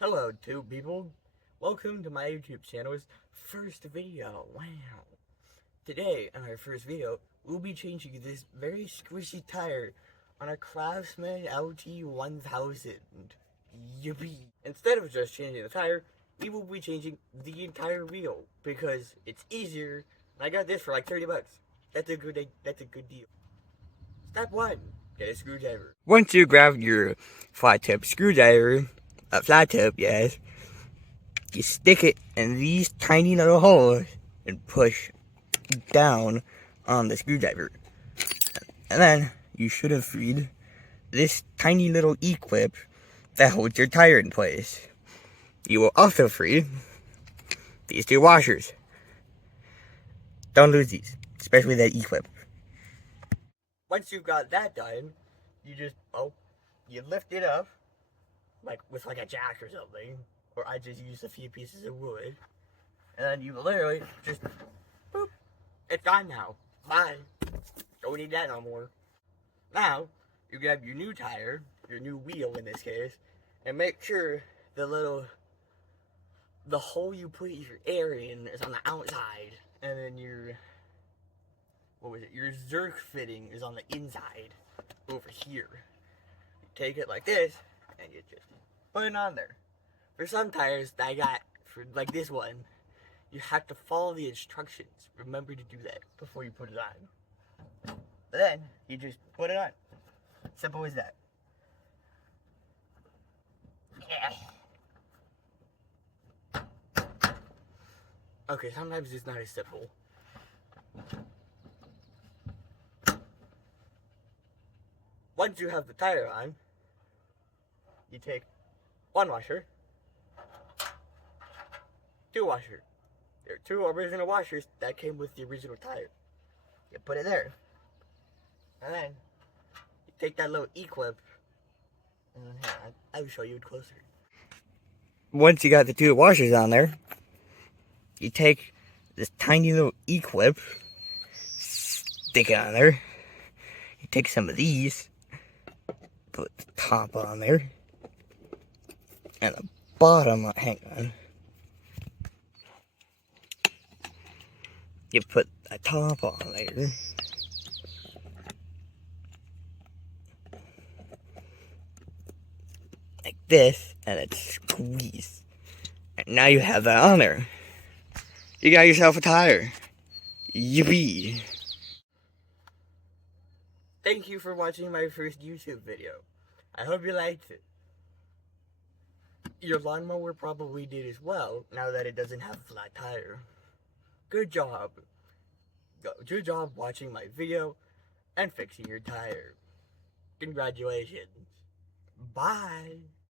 Hello, two people. Welcome to my YouTube channel's first video. Wow. Today, in our first video, we'll be changing this very squishy tire on a Craftsman LT1000. Yippee. Instead of just changing the tire, we will be changing the entire wheel because it's easier. And I got this for like 30 bucks. That's a good deal. Step 1. Get a screwdriver. Once you grab your flat tip screwdriver, a flat tip, yes, you stick it in these tiny little holes and push down on the screwdriver. And then you should have freed this tiny little E-clip that holds your tire in place. You will also free these two washers. Don't lose these, especially that E-clip. Once you've got that done, you just, you lift it up, with a jack or something, or I just used a few pieces of wood, and then you literally just, boop, it's gone now, bye, don't need that no more. Now, you grab your new tire, your new wheel in this case, and make sure the hole you put your air in is on the outside, and then your Zerk fitting is on the inside, over here. You take it like this, and you just put it on there. For some tires that I got, for like this one, you have to follow the instructions. Remember to do that before you put it on. But then, you just put it on. Simple as that. Yeah. Okay, sometimes it's not as simple. Once you have the tire on, you take one washer, two washers. There are two original washers that came with the original tire. You put it there. And then you take that little E-clip, and then I will show you it closer. Once you got the two washers on there, you take this tiny little E-clip, stick it on there. You take some of these, put the top on there, and the bottom, hang on. You put a top on there. Like this, and it's squeezed. And now you have that on there. You got yourself a tire. Yippee! Thank you for watching my first YouTube video. I hope you liked it. Your lawnmower probably did as well, now that it doesn't have a flat tire. Good job. Good job watching my video and fixing your tire. Congratulations. Bye.